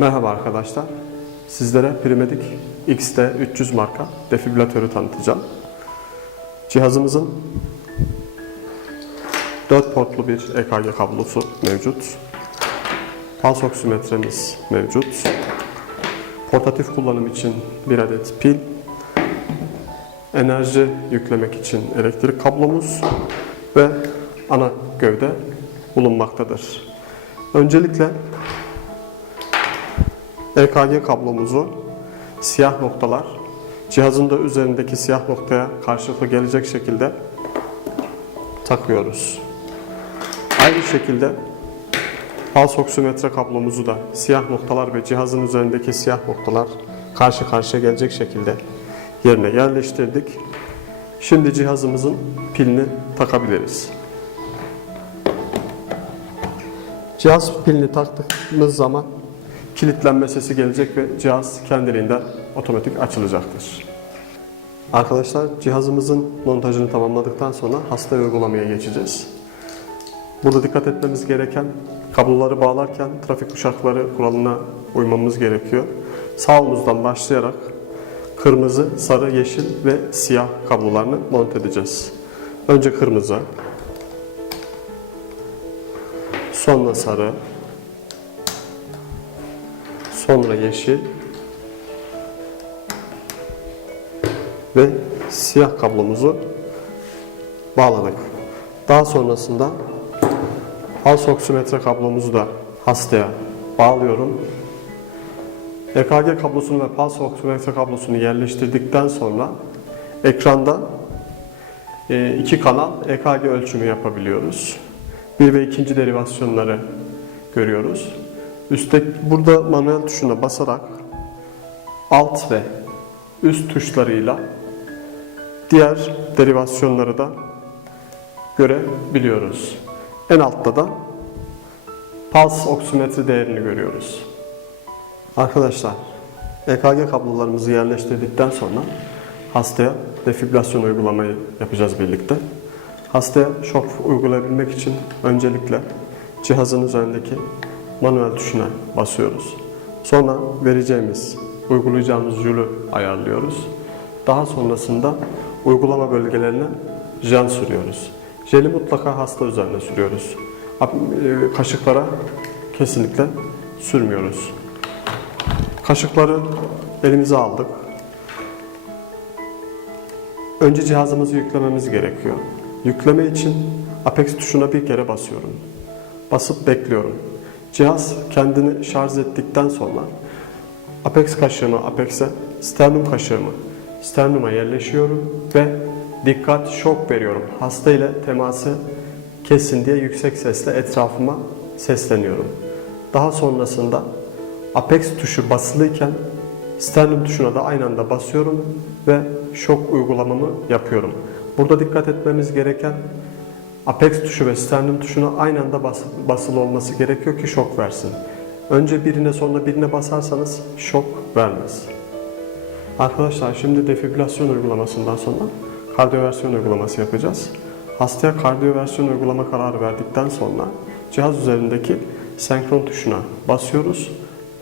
Merhaba arkadaşlar. Sizlere Primedik XT300 marka defibrilatörü tanıtacağım. Cihazımızın 4 portlu bir EKG kablosu mevcut. Pulse oksimetremiz mevcut. Portatif kullanım için bir adet pil. Enerji yüklemek için elektrik kablomuz ve ana gövde bulunmaktadır. Öncelikle EKG kablomuzu siyah noktalar cihazın da üzerindeki siyah noktaya karşılıklı gelecek şekilde takıyoruz. Aynı şekilde pulse oksimetre kablomuzu da siyah noktalar ve cihazın üzerindeki siyah noktalar karşı karşıya gelecek şekilde yerine yerleştirdik. Şimdi cihazımızın pilini takabiliriz. Cihaz pilini taktığımız zaman kilitlenme sesi gelecek ve cihaz kendiliğinden otomatik açılacaktır. Arkadaşlar cihazımızın montajını tamamladıktan sonra hasta uygulamaya geçeceğiz. Burada dikkat etmemiz gereken kabloları bağlarken trafik uşakları kuralına uymamız gerekiyor. Sağ omuzdan başlayarak kırmızı, sarı, yeşil ve siyah kablolarını monte edeceğiz. Önce kırmızı, sonra sarı, sonra yeşil ve siyah kablomuzu bağladık. Daha sonrasında pulse oksimetre kablomuzu da hastaya bağlıyorum. EKG kablosunu ve pulse oksimetre kablosunu yerleştirdikten sonra ekranda e, iki kanal EKG ölçümü yapabiliyoruz. Bir ve ikinci derivasyonları görüyoruz. Üstte burada manuel tuşuna basarak alt ve üst tuşlarıyla diğer derivasyonları da görebiliyoruz. En altta da pulse oksimetre değerini görüyoruz. Arkadaşlar EKG kablolarımızı yerleştirdikten sonra hastaya defibrilasyon uygulamayı yapacağız birlikte. Hastaya şok uygulayabilmek için öncelikle cihazın üzerindeki manuel tuşuna basıyoruz. Sonra vereceğimiz, uygulayacağımız jülü ayarlıyoruz. Daha sonrasında uygulama bölgelerine jel sürüyoruz. Jeli mutlaka hasta üzerine sürüyoruz. e, Kaşıklara kesinlikle sürmüyoruz. Kaşıkları elimize aldık. Önce cihazımızı yüklememiz gerekiyor. Yükleme için Apex tuşuna bir kere basıyorum. Basıp bekliyorum. Cihaz kendini şarj ettikten sonra Apex kaşığımı Apex'e, sternum kaşığımı sternuma yerleşiyorum ve dikkat şok veriyorum. Hasta ile teması kesin diye yüksek sesle etrafıma sesleniyorum. Daha sonrasında Apex tuşu basılıyken sternum tuşuna da aynı anda basıyorum ve şok uygulamamı yapıyorum. Burada dikkat etmemiz gereken Apex tuşu ve sternum tuşuna aynı anda bas, basılı olması gerekiyor ki şok versin. Önce birine sonra birine basarsanız şok vermez. Arkadaşlar şimdi defibrilasyon uygulamasından sonra kardiyoversiyon uygulaması yapacağız. Hastaya kardiyoversiyon uygulama kararı verdikten sonra cihaz üzerindeki senkron tuşuna basıyoruz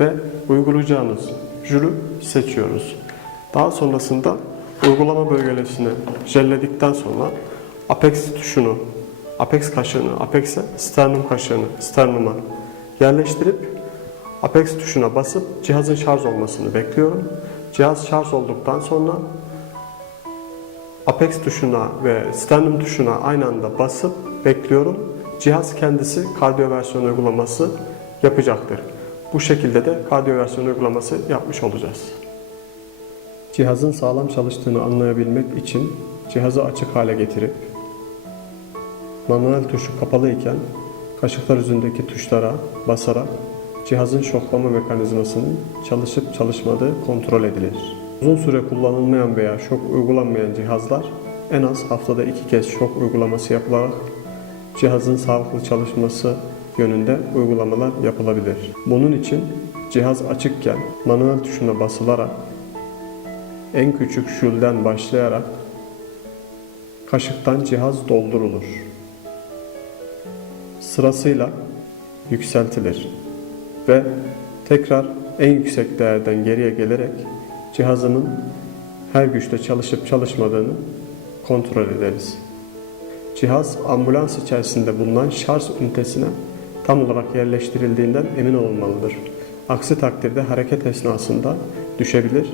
ve uygulayacağınız jülü seçiyoruz. Daha sonrasında uygulama bölgesini jelledikten sonra Apex tuşunu, Apex kaşığını, Apex'e sternum kaşığını, sternuma yerleştirip Apex tuşuna basıp cihazın şarj olmasını bekliyorum. Cihaz şarj olduktan sonra Apex tuşuna ve sternum tuşuna aynı anda basıp bekliyorum. Cihaz kendisi kardiyoversiyon uygulaması yapacaktır. Bu şekilde de kardiyoversiyon uygulaması yapmış olacağız. Cihazın sağlam çalıştığını anlayabilmek için cihazı açık hale getirip manuel tuşu kapalı iken kaşıklar üzerindeki tuşlara basarak cihazın şoklama mekanizmasının çalışıp çalışmadığı kontrol edilir. Uzun süre kullanılmayan veya şok uygulanmayan cihazlar en az haftada iki kez şok uygulaması yapılarak cihazın sağlıklı çalışması yönünde uygulamalar yapılabilir. Bunun için cihaz açıkken manuel tuşuna basılarak en küçük şülden başlayarak kaşıktan cihaz doldurulur. Sırasıyla yükseltilir ve tekrar en yüksek değerden geriye gelerek cihazımın her güçte çalışıp çalışmadığını kontrol ederiz. Cihaz ambulans içerisinde bulunan şarj ünitesine tam olarak yerleştirildiğinden emin olunmalıdır. Aksi takdirde hareket esnasında düşebilir,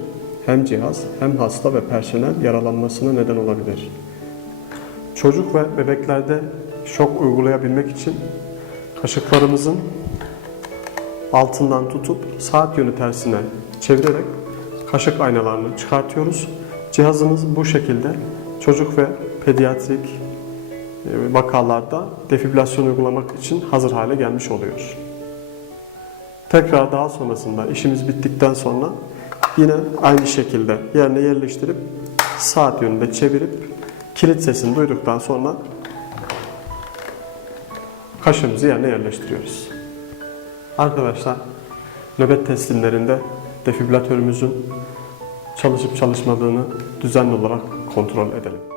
hem cihaz hem hasta ve personel yaralanmasına neden olabilir. Çocuk ve bebeklerde şok uygulayabilmek için kaşıklarımızın altından tutup saat yönü tersine çevirerek kaşık aynalarını çıkartıyoruz. Cihazımız bu şekilde çocuk ve pediatrik e, vakalarda defibrilasyon uygulamak için hazır hale gelmiş oluyor. Tekrar daha sonrasında işimiz bittikten sonra yine aynı şekilde yerine yerleştirip saat yönünde çevirip kilit sesini duyduktan sonra kaşığımızı yerine yerleştiriyoruz. Arkadaşlar nöbet teslimlerinde defibrilatörümüzün çalışıp çalışmadığını düzenli olarak kontrol edelim.